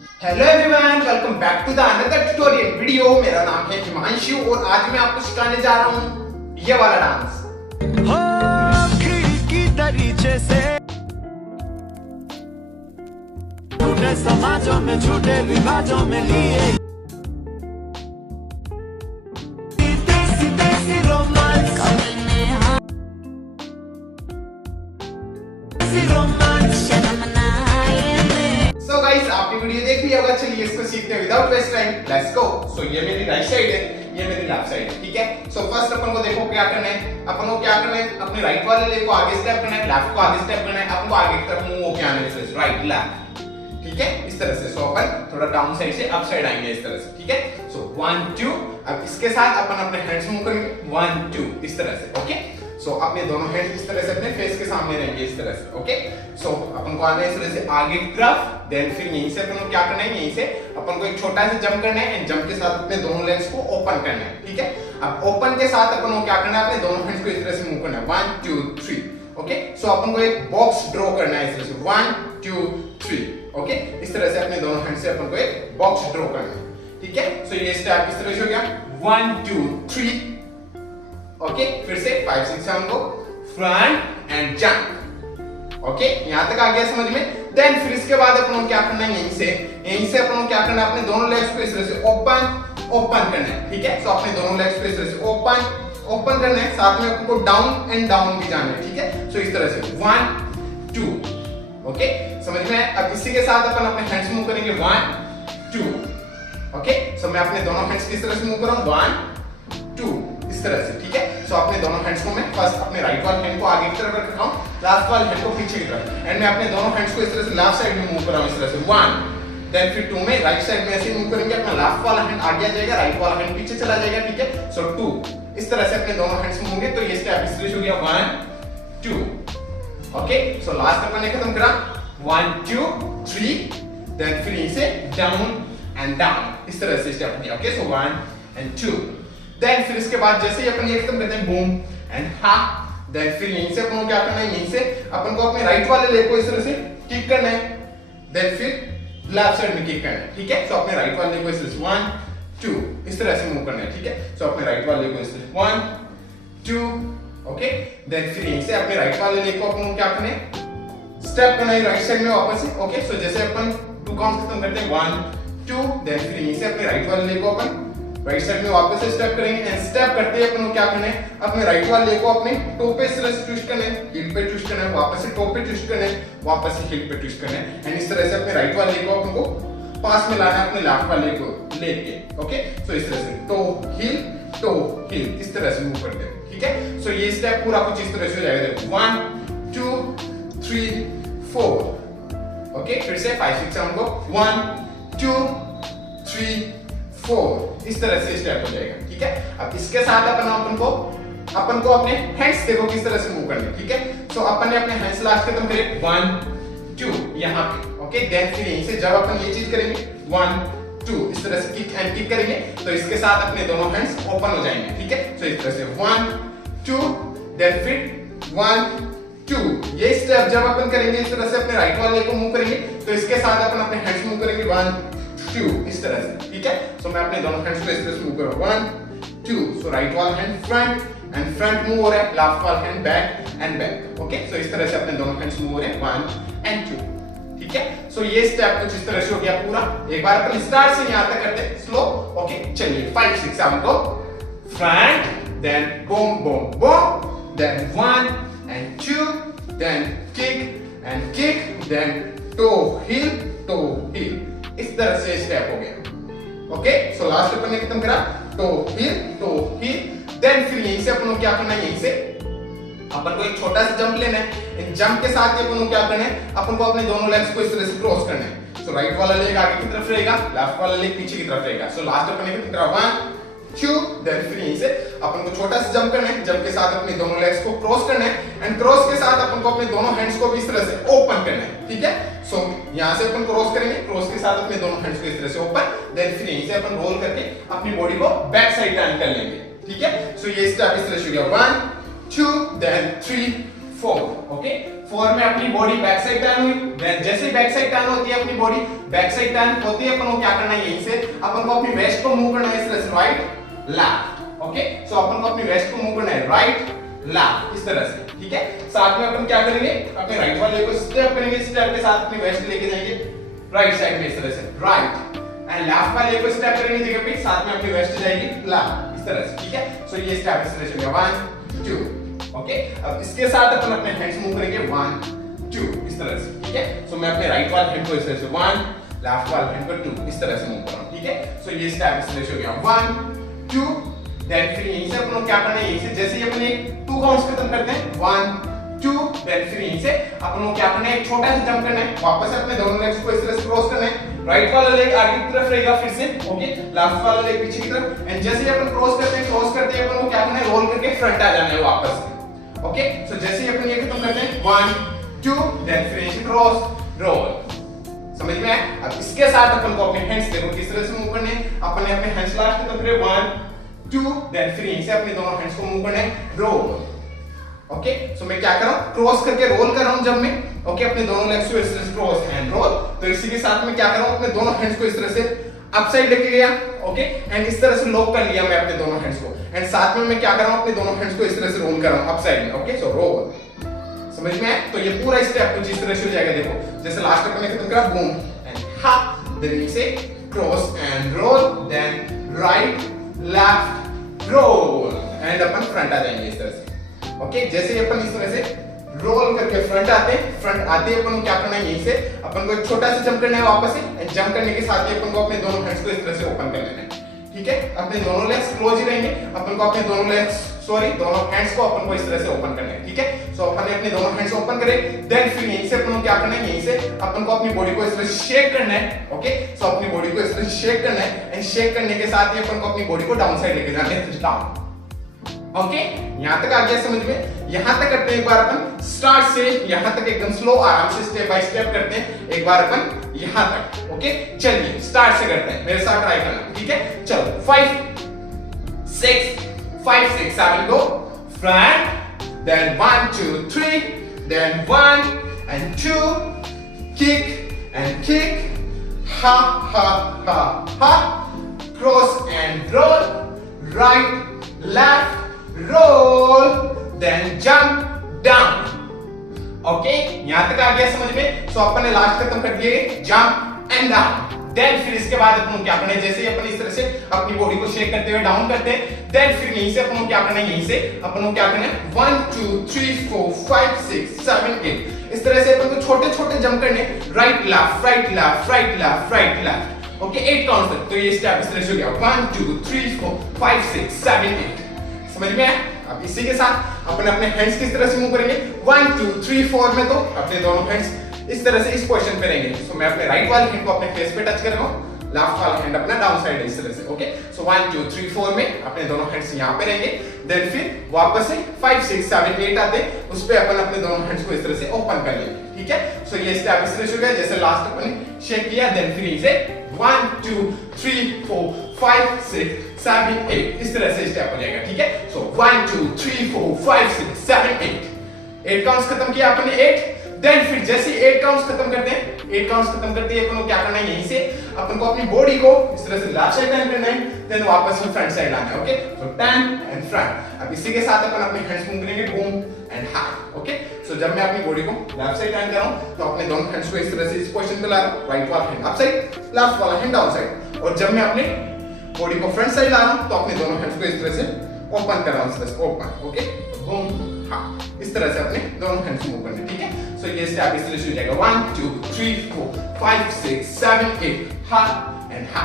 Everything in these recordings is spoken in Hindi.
Hello everyone, welcome back to the another tutorial video. मेरा नाम है हिमांशु और आज मैं आपको सिखाने जा रहा हूँ ये वाला डांस। हो खिड़की दरीचे से झूठे समाजों में झूठे रिवाजों में लिए desi desi romance so guys, आपने वीडियो देख लिया होगा। चलिए इसको सीखते हैं without waste time, let's go. So ये मेरी राइट साइड है, ये मेरी लेफ्ट साइड है, ठीक है। सो फर्स्ट अपन को देखो क्या करना है। अपन को क्या करना है, अपने राइट वाले लेग को आगे स्टेप करना है, लेफ्ट को आगे स्टेप करना है। अपन को आगे की तरफ मूव होके आना है, राइट लेफ्ट, ठीक है, इस तरह से। सो अपन थोड़ा डाउन साइड से अप साइड आएंगे इस तरह से, ठीक है। सो 1 2, अब इसके साथ अपन अपने हैंड्स मूव करेंगे 1 2 इस तरह से, ओके। सो अपने दोनों हैंड्स इस तरह से अपने फेस के सामने रहेंगे इस तरह से, ओके। सो अपन को आना है इस तरह से आगे की तरफ, देन फिर यहीं से अपन को क्या करना है, यहीं से अपन को एक छोटा सा जंप करना है एंड जंप के साथ अपने दोनों लेग्स को ओपन करना है, ठीक है। अब ओपन के साथ अपन को क्या करना है, अपने दोनों हैंड्स को इस तरह से मूव करना है 1 2 3, ओके। सो अपन को एक बॉक्स ड्रॉ करना है इस तरह से 1 2 3, ओके। इस तरह से अपने दोनों हैंड से अपन को एक बॉक्स ड्रॉ करना है, ठीक है। सो ये स्टेप इस तरह से हो गया 1 2 3, ओके। फिर से 5 6 7 को फ्रंट एंड जंप, ओके। यहां तक आ गया समझ में। देन फिर इसके बाद अपन को क्या करना है, यहीं से अपन को क्या करना है, अपने दोनों लेग्स को इस तरह से ओपन करना है, ठीक है। सो अपने दोनों लेग्स को इस तरह से ओपन करना है, साथ में अपन को डाउन एंड डाउन भी जाना है, ठीक है। सो इस तरह से 1 2, ओके, समझ में। अब इसी के साथ अपन अपने हैंड्स मूव करेंगे 1 2, ओके। सो मैं अपने दोनों हैंड्स किस तरह से मूव कर रहा हूं 1 2 इस तरह से, ठीक है। सो अपने दोनों हैंड्स को मैं फर्स्ट अपने राइट वाले हैंड को आगे की तरफ रख रहा हूं, लेफ्ट वाले हैंड को पीछे की तरफ, एंड मैं अपने दोनों हैंड्स को इस तरह से लेफ्ट साइड में मूव कर रहा हूं इस तरह से 1, देन फिर 2 में राइट साइड में ऐसे मूव करेंगे, अपना लेफ्ट वाला हैंड आगे आ जाएगा, राइट वाला हैंड पीछे चला जाएगा, ठीक है। सो 2 इस तरह से अपने दोनों हैंड्स मूव होंगे। तो ये स्टेप इस तरह से हो गया 1 2, ओके। सो लास्ट अपन ने खत्म करा 1 2 3, देन फिर इसे डाउन एंड डाउन इस तरह से स्टेप हो गया, ओके। सो 1 एंड 2, देन फिर इसके बाद जैसे ही अपन ये खत्म करते हैं बूम एंड हा, देन फिर यहीं से अपन को क्या करना है, यहीं से अपन को अपने राइट वाले लेग को इस तरह से किक करना है, देन फिर लेफ्ट साइड में किक करना है, ठीक है। सो अपने राइट वाले लेग को इस तरह से 1 2 इस तरह से मूव करना है, ठीक है। सो अपने राइट वाले लेग को इस तरह से 1 2, ओके। देन फिर यहीं से अपने राइट वाले लेग को अपन को क्या करना है, स्टेप करना है राइट साइड में वापस से, ओके। सो जैसे अपन 2 काउंट खत्म करते हैं 1 2, देन फिर यहीं से अपने राइट वाले लेग को अपन राइट साइड में वापस से स्टेप करेंगे एंड स्टेप करते हैं अपन को क्या करना है, अपने राइट वाले लेग को अपने टो पे इस तरह से ट्विस्ट करना है, हील पे ट्विस्ट करना है, वापस से टो पे ट्विस्ट करना है, वापस से हील पे ट्विस्ट करना है, एंड इस तरह से अपने राइट वाले लेग को अपन को पास में लाना है अपने लेफ्ट वाले को लेग के, ओके। सो इस तरह से टो हील इस तरह से मूव करते हैं, ठीक है। सो ये स्टेप पूरा कुछ इस तरह से हो जाएगा, देखो 1 2 3 4, ओके। फिर से 5 6 7 को 1 2 3 4 इस तरह से स्टेप हो जाएगा, ठीक है। अब इसके साथ अपन को अपने हैंड्स देखो किस तरह से मूव करने, ठीक है। सो अपन ने अपने हैंड्स लास्ट खत्म करे 1 2 यहां पे, ओके। देन फिर यहीं से जब अपन ये चीज करेंगे 1 2 इस तरह से किक एंड किक करेंगे, तो इसके साथ अपने दोनों हैंड्स ओपन हो जाएंगे, ठीक है। सो इस तरह से 1 2, देन फिर 1 2, ये स्टेप जब अपन करेंगे इस तरह से अपने राइट वाले लेग को मूव करेंगे, तो इसके साथ अपन अपने हैंड्स मूव करेंगे 1 2 इस तरह से, ठीक है। सो मैं अपने दोनों हैंड्स को इस तरह से मूव कर रहा हूं 1 2, सो राइट वाला हैंड फ्रंट मूव हो रहा है, लेफ्ट वाला hand back and back, okay. So इस तरह से अपने दोनों हैंड्स मूव हो रहे हैं 1 एंड 2, ठीक है। सो ये स्टेप कुछ इस तरह से हो गया पूरा। एक बार अपन स्टार्ट से यहां तक करते हैं स्लो, ओके। चलिए 5 6 7 को front, then boom boom boom, then 1 and 2, then kick, then toe heel इस तरह से स्टेप हो गया, ओके। सो लास्ट अपन ने खत्म करा टो हील, देन फिर यहीं से अपन को क्या करना है, यहीं से अपन को एक छोटा सा जंप लेना है, इन जंप के साथ अपन को क्या करना है, अपन को अपने दोनों लेग्स को इस तरह से क्रॉस करना है। सो राइट वाला लेग आगे की तरफ रहेगा, लेफ्ट वाला लेग पीछे की तरफ रहेगा। सो लास्ट अपन ने खत्म करा 1 2, देन फिर यहीं से अपन को छोटा सा जंप करना है, जंप के साथ अपने दोनों लेग्स को क्रॉस करना है, एंड क्रॉस के साथ अपन को अपने दोनों हैंड्स को भी इस तरह से ओपन करना है, ठीक है। सो यहां से अपन क्रॉस करेंगे, क्रॉस के साथ अपने दोनों हैंड्स को इस तरह से ओपन, देन फिर यहीं से अपन रोल करके अपनी बॉडी को बैक साइड टर्न कर लेंगे, ठीक है। सो ये स्टेप इस तरह से हो गया 1 2, देन 3 4, ओके। 4 में अपनी बॉडी बैक साइड टर्न हुई, जैसे बैक साइड टर्न होती है अपनी बॉडी, बैक साइड टर्न होती है, अपन को क्या करना है, यहीं से अपन को अपनी वेस्ट को मूव करना है इस तरह से, राइट लेफ्ट, ओके। सो अपन को अपनी वेस्ट को मूव करना है राइट लेफ्ट इस तरह से, ठीक है। साथ में अपन क्या करेंगे, अपने राइट वाले को स्टेप करेंगे, स्टेप के साथ अपनी वेस्ट लेके जाएंगे राइट साइड में इस तरह से, राइट, एंड लेफ्ट वाले को स्टेप करेंगे जगह पे, साथ में अपनी वेस्ट जाएगी लेफ्ट इस तरह से, ठीक है। सो ये स्टेप इस तरह से होगा 1 2, ओके। अब इसके साथ अपन अपने हैंड्स मूव करेंगे 1 2 इस तरह से, ठीक है। सो मैं अपने राइट वाले हैंड को इस तरह से 1, लेफ्ट वाले हैंड को 2 इस तरह से मूव कर रहा हूं, ठीक है। सो ये स्टेप इस तरह से हो गया 1 2, देन फिर यहीं से अपन को क्या करना है, यहीं से जैसे ही अपन 2 काउंट्स खत्म करते हैं 1 2, देन फिर यहीं से अपन को क्या करना है, एक छोटा सा जंप करना है, वापस अपने दोनों लेग्स को इस तरह से क्रॉस करना है, राइट वाला लेग आगे की तरफ रहेगा फिर से, ओके, लेफ्ट वाला लेग पीछे की तरफ, एंड जैसे ही अपन क्रॉस करते हैं अपन को क्या करना है, रोल करके फ्रंट आ जाना है वापस, ओके। सो जैसे ही अपन ये खत्म करते हैं 1 2, देन फिनिश क्रॉस रोल, समझ में आया। अब इसके साथ अपन को अपने हैंड्स देखो किस तरह से मूव करने हैं, अपन अपने हैंड्स लास्ट खत्म करें 1 2, देन फिर यहीं से अपने दोनों हैंड्स को मूव करना है रोल, ओके। सो मैं क्या कर रहा हूं, क्रॉस करके रोल कर रहा हूं जब मैं, ओके, अपने दोनों लेग्स को इस तरह से क्रॉस एंड रोल, तो इसी के साथ में क्या कर रहा हूं, अपने दोनों हैंड्स को इस तरह से अप साइड लेके गया, ओके, एंड इस तरह से लॉक कर लिया मैं अपने दोनों हैंड्स को, एंड साथ में मैं क्या कर रहा हूं, अपने दोनों हैंड्स को इस तरह से रोल कर रहा हूं अप साइड में, ओके। सो रोल, समझ में आया। तो ये पूरा स्टेप कुछ इस तरह से हो जाएगा, देखो जैसे लास्ट अपन ने खत्म करा बूम एंड हा, देन से cross and roll, then right left roll, and अपन फ्रंट आ जाएंगे इस तरह से, ओके। जैसे ही अपन इस तरह से रोल करके फ्रंट आते हैं, फ्रंट आते ही अपन को क्या करना है, यहीं से अपन को एक छोटा सा जंप करना है वापस से, एंड जंप करने के साथ ही अपन को अपने दोनों हैंड्स को इस तरह से ओपन कर लेना है, ठीक है। अपने दोनों लेग्स क्लोज ही रहेंगे, अपन को अपने दोनों लेग्स दोनों हैंड्स को अपन को इस तरह से ओपन करना है, ठीक है। सो अपन ने अपने दोनों हैंड्स ओपन करे, देन फिर यहीं से अपन को क्या करना है, यहीं से अपन को अपनी बॉडी को इस तरह से शेक करना है, ओके। सो अपनी बॉडी को इस तरह से शेक करना है, एंड शेक करने के साथ ही अपन को अपनी बॉडी को डाउन साइड लेके जाना है, डाउन, ओके। यहां तक आ गया समझ में। यहां तक करते हैं एक बार अपन स्टार्ट से यहां तक एकदम स्लो आराम से स्टेप बाय स्टेप करते हैं एक बार अपन यहां तक, ओके। चलिए स्टार्ट से करते हैं, मेरे साथ ट्राई करना, ठीक है। चलो 5 6 7 गो, front, then 1 2 3, then 1 and 2, kick and kick, ha ha ha ha, cross and roll, right left roll, then jump down, okay. यहां तक आ गया समझ में। सो अपन ने लास्ट खत्म कर दिए जंप एंड डाउन, देन फिर इसके बाद अपन क्या करना है, जैसे ही अपन इस तरह से अपनी बॉडी को शेक करते हुए डाउन करते हैं, देन फिर यहीं से अपन को क्या करना है, यहीं से अपन को क्या करना है 1 2 3 4 5 6 7 8 इस तरह से अपन को छोटे छोटे जंप करने, right left right left right left right left, okay. 8 counts तक। तो ये स्टेप इस तरह से हो गया 1 2 3 4 5 6 7 8, समझ में आया। अब इसी के साथ अपन अपने हैंड्स किस तरह से मूव करेंगे, 1 2 3 4 में तो अपने दोनों हैंड्स इस तरह से इस पोजीशन पे रहेंगे। सो मैं अपने राइट वाले हैंड को अपने फेस पे टच कर रहा हूं, लेफ्ट वाला हैंड अपना डाउन साइड है इस तरह से, ओके। सो 1 2 3 4 में अपने दोनों हैंड्स यहां पे रहेंगे, देन फिर वापस से 5 6 7 8 आते उस पे अपन अपने दोनों हैंड्स को इस तरह से ओपन कर लेंगे, ठीक है। सो ये स्टेप इस तरह से हो गया, जैसे लास्ट अपन ने शेक किया, देन फिर इसे 1 2 3 4 5 6 7 8 इस तरह से स्टेप हो जाएगा, ठीक है। सो 1 2 3 4 5 6 7 8 काउंट्स खत्म किया अपन ने 8, देन फिर जैसे 8 काउंट्स खत्म करते हैं, 8 काउंट्स खत्म करते ही अपन को क्या करना है, यहीं से अपन को अपनी बॉडी को इस तरह से लेफ्ट साइड टर्न करना है, देन वापस से फ्रंट साइड आना है, okay. So turn and front. अब इसी के साथ अपन अपने हैंड्स मूव करेंगे बूम एंड हा, ओके। सो जब मैं अपनी बॉडी को लेफ्ट साइड टर्न कर रहा हूं तो अपने दोनों हैंड्स को इस तरह से इस पोजीशन पे ला रहा हूं, राइट वाला हैंड अप साइड, लेफ्ट वाला हैंड डाउन साइड, और जब मैं अपने बॉडी को फ्रंट साइड ला रहा हूं तो अपने दोनों हैंड्स को इस तरह से ओपन कर रहा हूं, इस तरह से ओपन, ओके। बूम हा, इस तरह से अपने दोनों हैंड्स मूव करने, ठीक है। सो ये स्टेप इस तरह से हो जाएगा 1 2 3 4 5 6 7 8 हा एंड हा,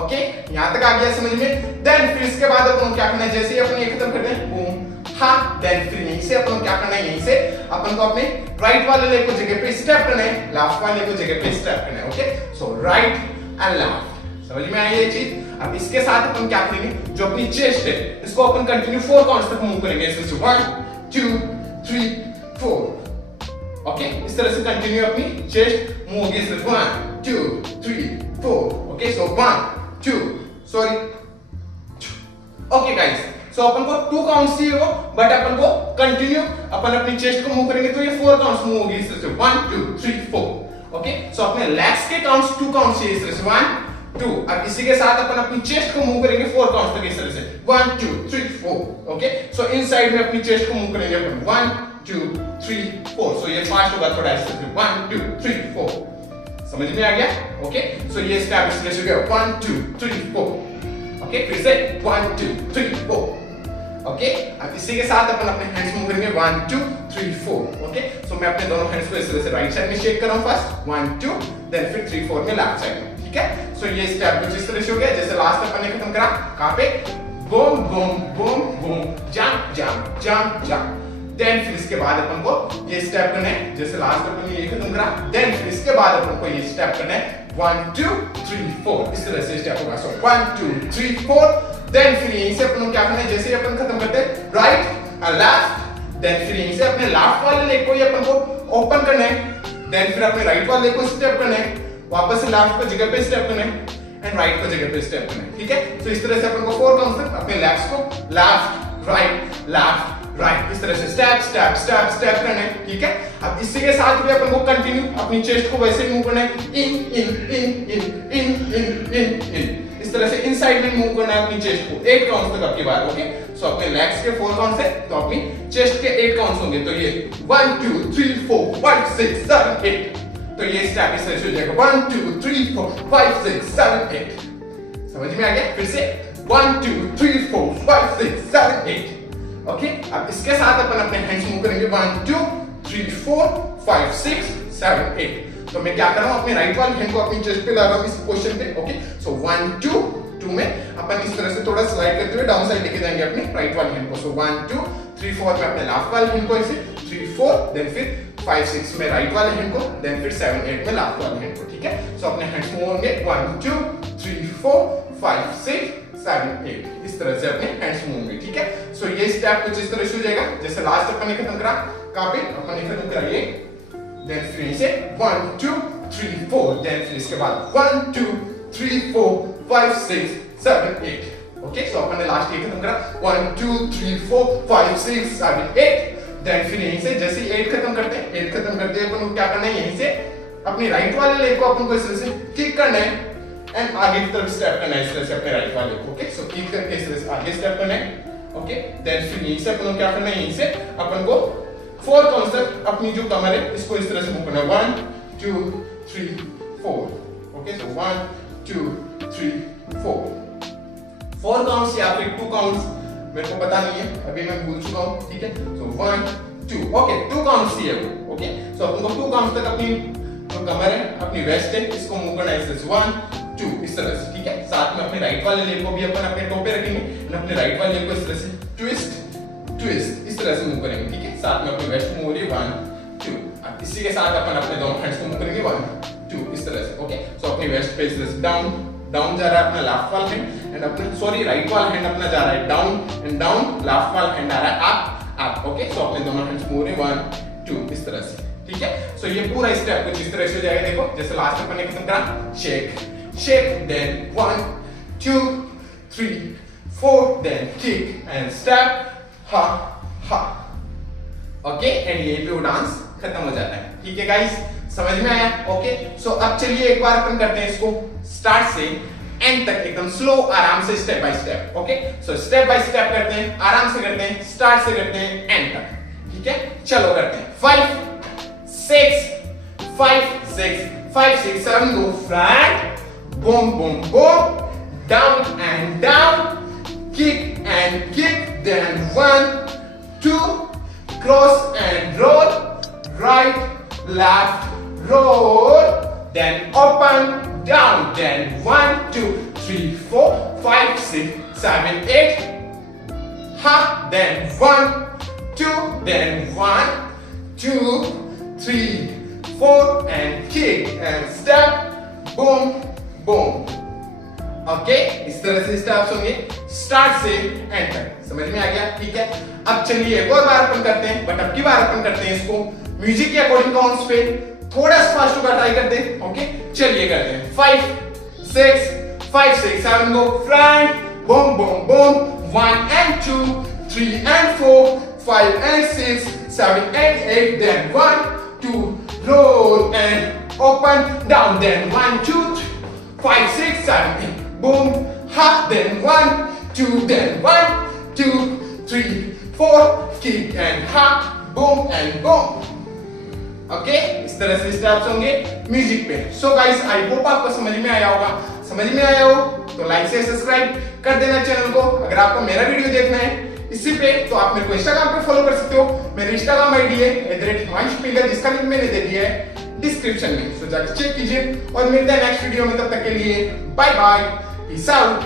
ओके। यहां तक आ गया समझ में। देन फिर इसके बाद अपन क्या करना है, जैसे ही अपन ये खत्म करते हैं बूम हा, देन फिर यहीं से अपन क्या करना है, यहीं से अपन को अपने राइट वाले लेग को जगह पे स्टेप करना है, लेफ्ट वाले को जगह पे स्टेप करना है, okay. So right and left, समझ में आई ये चीज। अब इसके साथ अपन क्या करेंगे, जो अपनी चेस्ट है इसको अपन कंटिन्यू 4 काउंट्स तक मूव करेंगे, इसमें से 1 2 3 4, ओके। इस तरह से कंटिन्यू अपनी चेस्ट मूव होगी, इसमें 1 2 3 4, ओके। सो 1 2 सॉरी, ओके गाइस। सो अपन को 2 काउंट्स चाहिए हो, बट अपन को कंटिन्यू अपन अपनी चेस्ट को मूव करेंगे तो ये 4 काउंट्स मूव होगी इस तरह से 1 2 3 4। ओके, सो अपने लेग्स के काउंट्स 2 काउंट्स चाहिए इस तरह से 1 2। अब इसी के साथ अपन अपनी चेस्ट को मूव करेंगे 4 काउंट्स तक इस तरह से 1 2 3 4। ओके, सो इन साइड में अपनी चेस्ट को मूव करेंगे अपन 1 2 3 4। सो ये फास्ट होगा थोड़ा इस तरह से 1 2 3 4। समझ में आ गया? ओके, सो ये स्टेप इस तरह से हो गया 1 2 3 4। ओके, फिर से 1 2 3 4। ओके, अब इसी के साथ अपन अपने हैंड्स मूव करेंगे 1 2 3 4। ओके, सो मैं अपने दोनों हैंड्स को इस तरह से राइट साइड में शेक कर रहा हूं फर्स्ट 1 2, देन फिर 3 4 में लेफ्ट साइड में। ठीक है, सो ये स्टेप कुछ इस तरह से हो गया जैसे लास्ट अपन ने खत्म करा कहां पे boom boom boom boom jump jump jump jump. Then फिर इसके बाद अपन को ये स्टेप करना है जैसे लास्ट अपन ने ये खत्म करा। देन फिर इसके बाद अपन को ये स्टेप करना है 1 2 3 4। इस तरह से स्टेप होगा। सो 1 2 3 4। देन फिर यहीं से अपन को क्या करना है जैसे अपन खत्म करते हैं राइट और लेफ्ट। देन फिर यहीं से अपने लेफ्ट वाले लेग को अपन को ओपन करना है। देन फिर अपने राइट वाले लेग को स्टेप करना है, वापस से लेफ्ट को जगह पे स्टेप करना है एंड राइट को जगह पे स्टेप करना है। ठीक है, तो इस तरह से अपन को 4 काउंट्स तक अपने लेग्स को लेफ्ट राइट इस तरह से स्टेप स्टेप स्टेप स्टेप करना है। ठीक है, अब इसी के साथ भी अपन को कंटिन्यू अपनी चेस्ट को वैसे मूव करना है इन इन इन इन इन इन इन इन। इस तरह से इनसाइड में मूव करना है अपनी चेस्ट को 8 काउंट्स तक आपकी बार। ओके, सो अपने लेग्स के 4 काउंट्स है तो अपनी चेस्ट के 8 काउंट्स होंगे। तो ये 1 2 3 4 5 6 7 8। तो ये स्टेप इस तरह से हो जाएगा 1 2 3 4 5 6 7 8। समझ में आ गया? फिर से 1 2 3 4 5 6 7 8। ओके, अब इसके साथ अपन अपने हैंड्स मूव करेंगे 1 2 3 4 5 6 7 8। तो मैं क्या कर रहा हूं अपने राइट वाले हैंड को अपनी चेस्ट पे ला रहा हूं इस पोजीशन पे। ओके, सो 1 2 2 में अपन इस तरह से थोड़ा स्लाइड करते हुए डाउन साइड लेके जाएंगे अपने राइट वाले हैंड को। सो 1 2 3 4 में अपने लेफ्ट वाले हैंड को ऐसे 3 4, देन फिर 5 6 में राइट वाले हैंड को, देन फिर 7 8 में लेफ्ट वाले हैंड को। ठीक है, सो अपने हैंड्स मूव होंगे 1 2 3 4 5 6 7 8। इस तरह से अपने हैंड्स मूव होंगे। ठीक है, सो ये स्टेप कुछ इस तरह से हो जाएगा जैसे लास्ट अपन ने खत्म करा कहां पे अपन ने खत्म करा ये। देन फिर से 1 2 3 4। देन फिर इसके बाद 1 2 3 4 5 6 7 8। ओके, सो अपन ने लास्ट ये खत्म करा 1 2 3 4 5 6 7 8। देन फिर यहीं से जैसे 8 खत्म करते हैं 8 खत्म करते हैं अपन को क्या करना है यहीं से अपनी राइट वाले लेग को अपन को इस तरह से किक करना है एंड आगे की तरफ स्टेप करना है इस तरह से अपने राइट वाले को। ओके, सो किक करके इस तरह से आगे स्टेप करना है। ओके, देन फिर यहीं से अपन को क्या करना है यहीं से अपन को 4 काउंट्स तक अपनी जो कमर है इसको इस तरह से मूव करना है 1 2 3 4। ओके, सो 1 2 3 4 काउंट्स या फिर 2 काउंट्स मेरे को पता नहीं है, अभी मैं भूल चुका हूं। ठीक है, सो 1 2। ओके, 2 काउंट्स ही है वो। ओके, सो अपन को 2 काउंट्स तक अपनी जो कमर है अपनी वेस्ट है इसको मूव करना है इस तरह से 1 2 इस तरह से। ठीक है, साथ में अपने राइट वाले लेग को भी अपन अपने टो पे रखेंगे और अपने राइट वाले लेग को इस तरह से ट्विस्ट ट्विस्ट इस तरह से मूव करेंगे। ठीक है, साथ में अपनी वेस्ट मूव हो रही है 1 2। अब इसी के साथ अपन अपने दोनों हैंड्स को मूव करेंगे 1 2 इस तरह से। ओके, सो अपनी वेस्ट पे इस तरह से डाउन डाउन जा रहा है अपना लेफ्ट वाला हैंड एंड अपना सॉरी राइट वाला हैंड अपना जा रहा है डाउन एंड डाउन, लेफ्ट वाला हैंड आ रहा है अप अप। ओके, सो अपने दोनों हैंड्स मूव रहे 1 2 इस तरह से। ठीक है, सो ये पूरा स्टेप कुछ इस तरह से हो जाएगा। देखो जैसे लास्ट अपन ने खत्म करा shake shake, then 1 2 3 4, then kick and step हा हा। ओके, एंड ये भी वो डांस खत्म हो जाता है। ठीक है गाइस, समझ में आया? ओके, सो अब चलिए एक बार अपन करते हैं इसको स्टार्ट से एंड तक एकदम स्लो आराम से step by step. Okay, so step by step करते हैं, आराम से करते हैं, स्टार्ट से करते हैं एंड तक। ठीक है, चलो करते हैं 5 6 5 6 5 6 7 go front, boom boom boom, down and down, kick and kick, then 1 2 cross and roll, right left roll, then open down, then 1 2 3 4 5 6 7 8, hop, then 1 2, then 1 2 3 4 and kick and step, boom boom। Okay, इस तरह से स्टेप्स होंगे स्टार्ट से एंड तक। समझ में आ गया? ठीक है, अब चलिए एक और बार अपन करते हैं, बट अब की बार अपन करते हैं इसको म्यूजिक के अकॉर्डिंग काउंट्स पे थोड़ा फास्ट होगा, ट्राई करते हैं। ओके, चलिए करते हैं 5 6 5 6 7 गो front, boom boom boom, 1 and 2, 3 and 4, 5 and 6, 7 and 8, then 1, 2, roll and open, down, then 1, 2, 5, 6, 7, 8, boom, hop, then 1, 2, then 1, 2, 3, 4, kick and hop, boom and boom. Okay, इस तरह से स्टेप्स होंगे म्यूजिक पे। सो गाइस, आई होप आपको समझ में आया होगा। समझ में आया हो तो लाइक से सब्सक्राइब कर देना चैनल को। अगर आपको मेरा वीडियो देखना है इसी पे तो आप मेरे को इंस्टाग्राम पे फॉलो कर सकते हो। मेरी इंस्टाग्राम आईडी है @himanshu, जिसका लिंक मैंने दे दिया है डिस्क्रिप्शन में, सो जाकर चेक कीजिए और मिलते हैं नेक्स्ट वीडियो में। तब तक के लिए बाय बाय, पीस आउट।